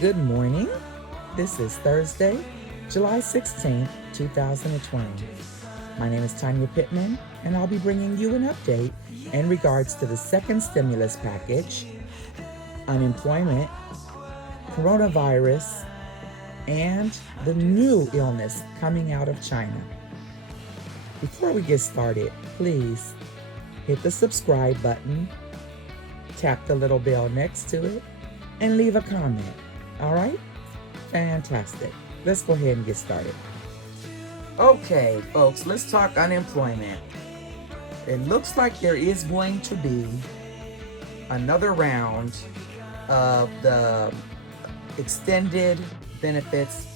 Good morning. This is Thursday, July 16th, 2020. My name is Tanya Pittman, and I'll be bringing you an update in regards to the second stimulus package, unemployment, coronavirus, and the new illness coming out of China. Before we get started, please hit the subscribe button, tap the little bell next to it, and leave a comment. All right? Fantastic. Let's go ahead and get started. Okay, folks, let's talk unemployment. It looks like there is going to be another round of the extended benefits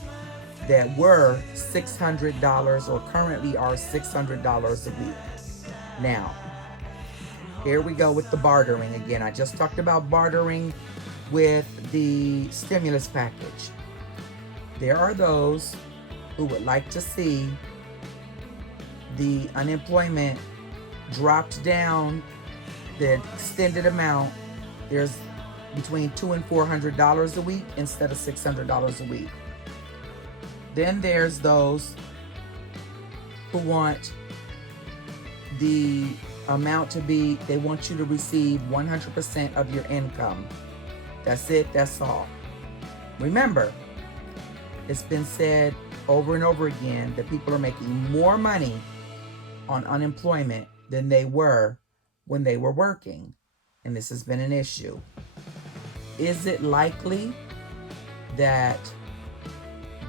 that were $600 or currently are $600 a week. Now, here we go with the bartering again. I just talked about bartering with the stimulus package. There are those who would like to see the unemployment dropped down, the extended amount. There's between $200 and $400 a week instead of $600 a week. Then there's those who want the amount to be, they want you to receive 100% of your income. That's it, that's all. Remember, it's been said over and over again that people are making more money on unemployment than they were when they were working. And this has been an issue. Is it likely that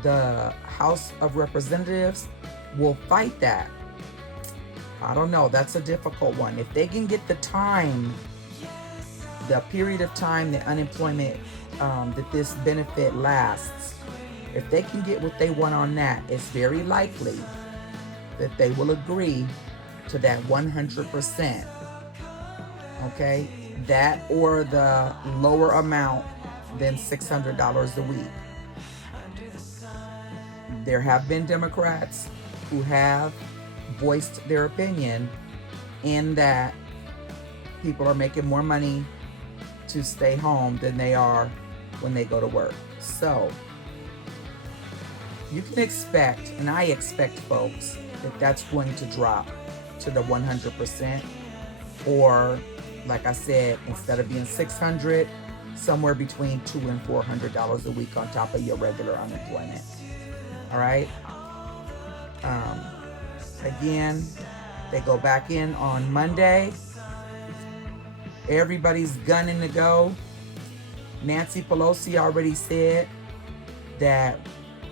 the House of Representatives will fight that? I don't know. That's a difficult one. If they can get the period of time that unemployment, that this benefit lasts, if they can get what they want on that, it's very likely that they will agree to that 100%. Okay? That or the lower amount than $600 a week. There have been Democrats who have voiced their opinion in that people are making more money to stay home than they are when they go to work. So you can expect, and I expect, folks, that that's going to drop to the 100%, or like I said, instead of being $600, somewhere between $200 and $400 a week on top of your regular unemployment. All right. Again, they go back in on Monday. Everybody's gunning to go. Nancy Pelosi already said that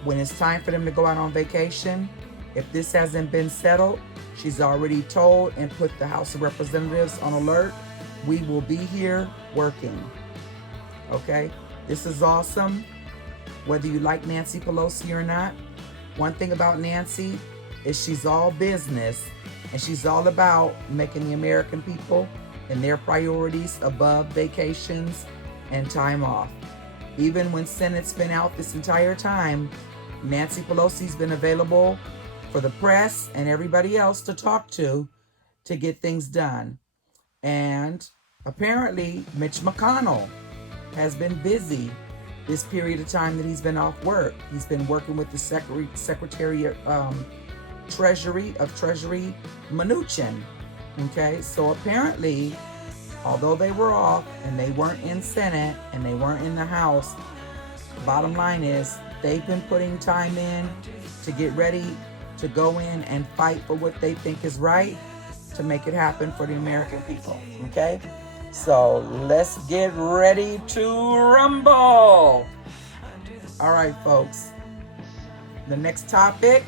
when it's time for them to go out on vacation, if this hasn't been settled, she's already told and put the House of Representatives on alert. We will be here working. Okay? This is awesome. Whether you like Nancy Pelosi or not, one thing about Nancy is she's all business, and she's all about making the American people and their priorities above vacations and time off. Even when Senate's been out this entire time, Nancy Pelosi's been available for the press and everybody else to talk to get things done. And apparently Mitch McConnell has been busy this period of time that he's been off work. He's been working with the Secretary of Treasury, Mnuchin. Okay, so apparently, although they were off and they weren't in Senate and they weren't in the House, bottom line is they've been putting time in to get ready to go in and fight for what they think is right to make it happen for the American people. Okay, so let's get ready to rumble. All right, folks. The next topic,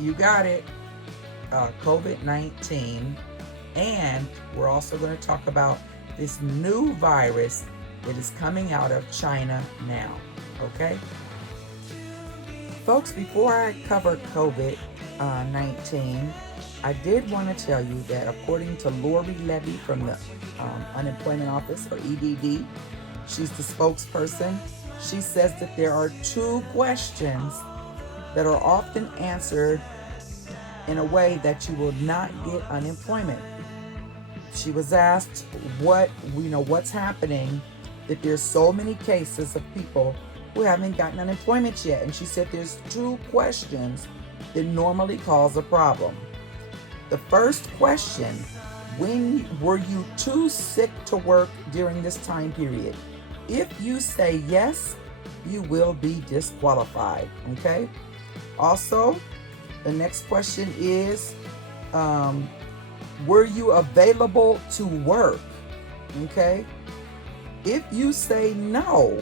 you got it. COVID-19, and we're also going to talk about this new virus that is coming out of China now. Okay, folks, before I cover COVID-19, I did want to tell you that according to Lori Levy from the Unemployment Office, or EDD, she's the spokesperson. She says that there are 2 questions that are often answered in a way that you will not get unemployment. She was asked what's happening that there's so many cases of people who haven't gotten unemployment yet. And she said there's 2 questions that normally cause a problem. The first question, when were you too sick to work during this time period? If you say yes, you will be disqualified, okay? Also, the next question is, were you available to work, okay? If you say no,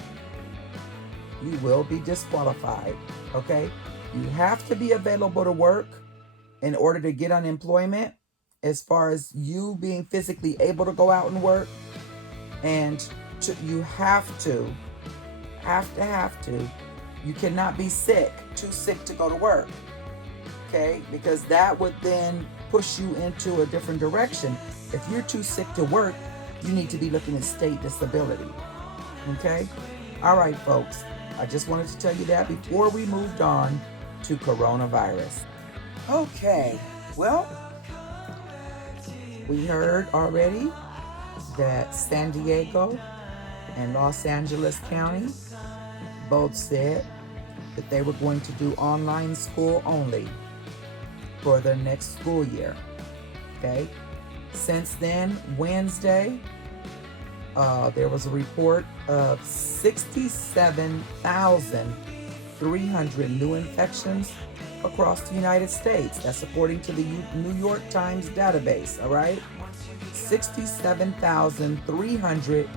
you will be disqualified, okay? You have to be available to work in order to get unemployment, as far as you being physically able to go out and work. And you have to. You cannot be sick, too sick to go to work, okay? Because that would then push you into a different direction. If you're too sick to work, you need to be looking at state disability, okay? All right, folks. I just wanted to tell you that before we moved on to coronavirus. Okay, well, we heard already that San Diego and Los Angeles County both said that they were going to do online school only for their next school year, okay? Since then, Wednesday, there was a report of 67,300 new infections across the United States. That's according to the New York Times database, all right? 67,300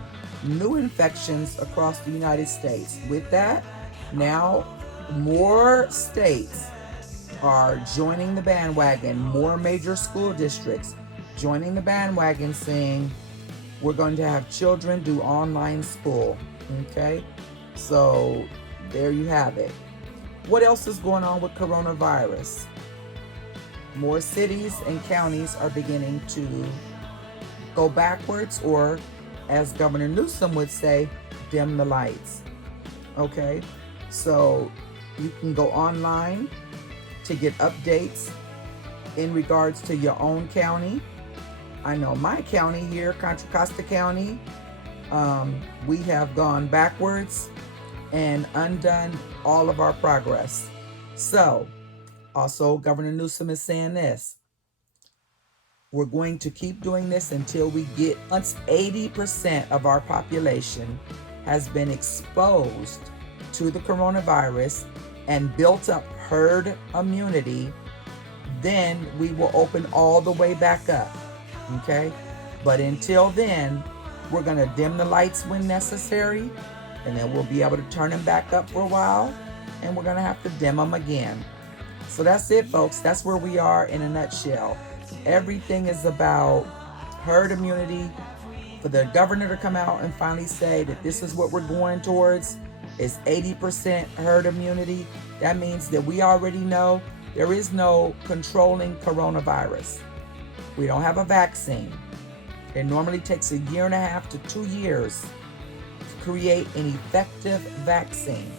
new infections across the United States. With that, now more states are joining the bandwagon, more major school districts joining the bandwagon, saying we're going to have children do online school, okay? So there you have it. What else is going on with coronavirus? More cities and counties are beginning to go backwards, or as Governor Newsom would say, dim the lights. Okay, so you can go online to get updates in regards to your own county. I know my county here, Contra Costa County, we have gone backwards and undone all of our progress. So, also Governor Newsom is saying this: we're going to keep doing this until we get, once 80% of our population has been exposed to the coronavirus and built up herd immunity, then we will open all the way back up, okay? But until then, we're gonna dim the lights when necessary, and then we'll be able to turn them back up for a while, and we're gonna have to dim them again. So that's it, folks. That's where we are in a nutshell. Everything is about herd immunity. For the governor to come out and finally say that this is what we're going towards, is 80% herd immunity. That means that we already know there is no controlling coronavirus. We don't have a vaccine. It normally takes 1.5 to 2 years to create an effective vaccine.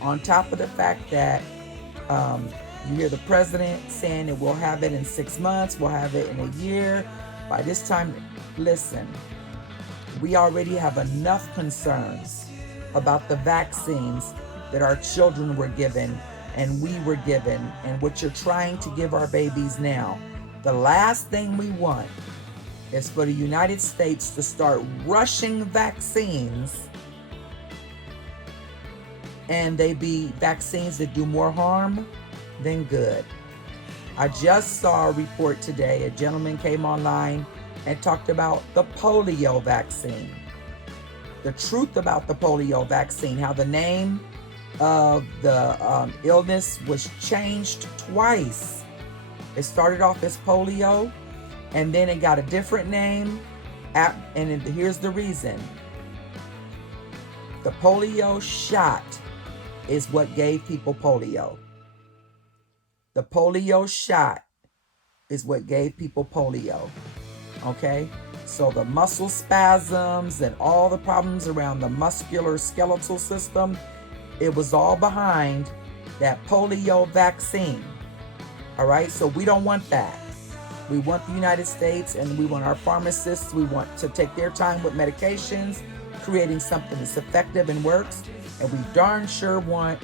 On top of the fact that you hear the president saying that we'll have it in 6 months, we'll have it in a year. By this time, listen, we already have enough concerns about the vaccines that our children were given and we were given, and what you're trying to give our babies now. The last thing we want is for the United States to start rushing vaccines, and they be vaccines that do more harm than good. I just saw a report today. A gentleman came online and talked about the polio vaccine. The truth about the polio vaccine, how the name of the illness was changed twice. It started off as polio, and then it got a different name. And here's the reason. The polio shot is what gave people polio. The polio shot is what gave people polio. Okay? So the muscle spasms and all the problems around the muscular skeletal system, it was all behind that polio vaccine. All right? So we don't want that. We want the United States, and we want our pharmacists, we want to take their time with medications creating something that's effective and works. And we darn sure want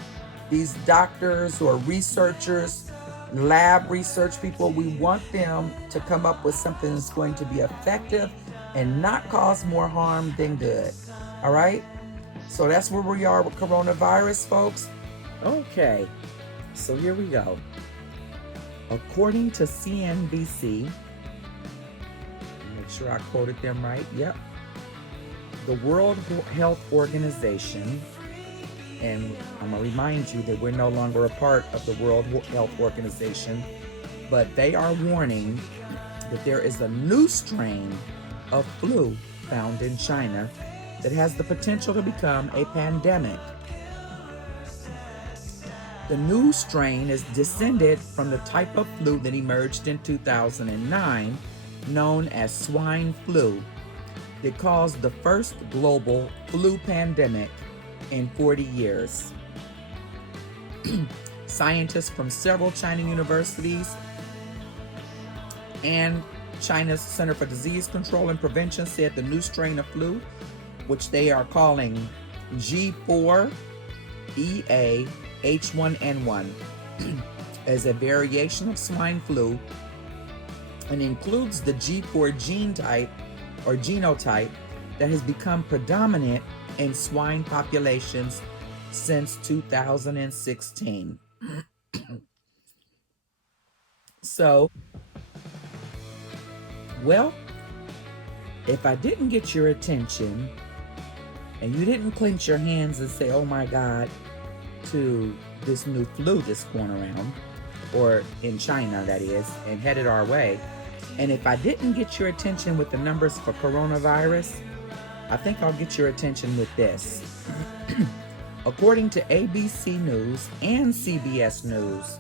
these doctors or researchers, lab research people, we want them to come up with something that's going to be effective and not cause more harm than good. All right? So that's where we are with coronavirus, folks. Okay, so here we go. According to CNBC, make sure I quoted them right. Yep. The World Health Organization, and I'm going to remind you that we're no longer a part of the World Health Organization, but they are warning that there is a new strain of flu found in China that has the potential to become a pandemic. The new strain is descended from the type of flu that emerged in 2009, known as swine flu, that caused the first global flu pandemic in 40 years. Scientists from several China universities and China's Center for Disease Control and Prevention said the new strain of flu, which they are calling G4EA-H1N1, is a variation of swine flu and includes the G4 gene type or genotype that has become predominant in swine populations since 2016. So, well, if I didn't get your attention and you didn't clench your hands and say, oh my God, to this new flu that's going around, or in China that is, and headed our way, and if I didn't get your attention with the numbers for coronavirus, I think I'll get your attention with this. According to ABC News and CBS News,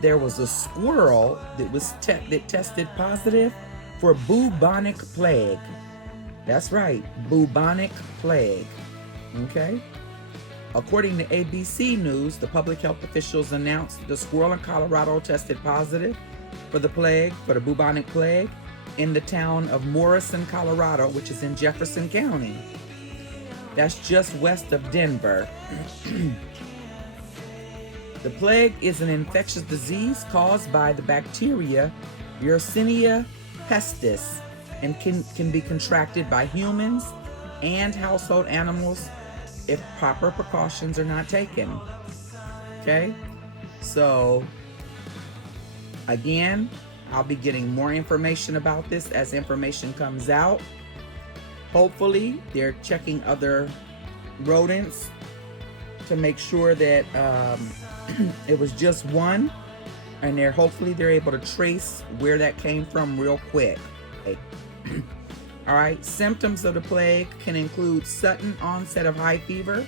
there was a squirrel that was that tested positive for bubonic plague. That's right, bubonic plague. Okay? According to ABC News, the public health officials announced the squirrel in Colorado tested positive for the bubonic plague in the town of Morrison, Colorado, which is in Jefferson County. That's just west of Denver. The plague is an infectious disease caused by the bacteria Yersinia pestis and can be contracted by humans and household animals if proper precautions are not taken. Okay? So, again, I'll be getting more information about this as information comes out. Hopefully, they're checking other rodents to make sure that it was just one, and hopefully they're able to trace where that came from real quick. Okay. All right, symptoms of the plague can include sudden onset of high fever,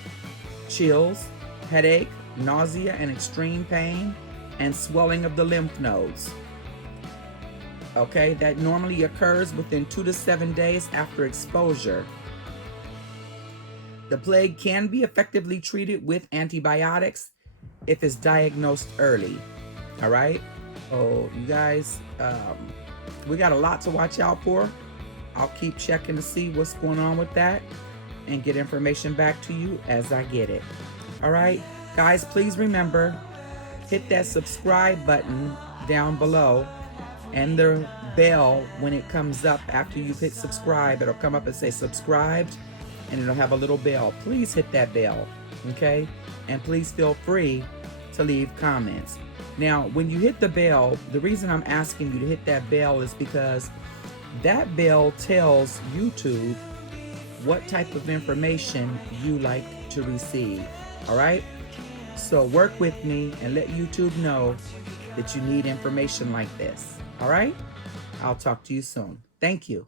chills, headache, nausea, and extreme pain, and swelling of the lymph nodes. Okay, that normally occurs within 2 to 7 days after exposure. The plague can be effectively treated with antibiotics if it's diagnosed early. All right, oh, you guys, we got a lot to watch out for. I'll keep checking to see what's going on with that and get information back to you as I get it. All right, guys, please remember, hit that subscribe button down below and the bell when it comes up. After you've hit subscribe, it'll come up and say subscribed, and it'll have a little bell. Please hit that bell, okay? And please feel free to leave comments. Now, when you hit the bell, the reason I'm asking you to hit that bell is because that bell tells YouTube what type of information you like to receive. All right? So work with me and let YouTube know that you need information like this. All right? I'll talk to you soon. Thank you.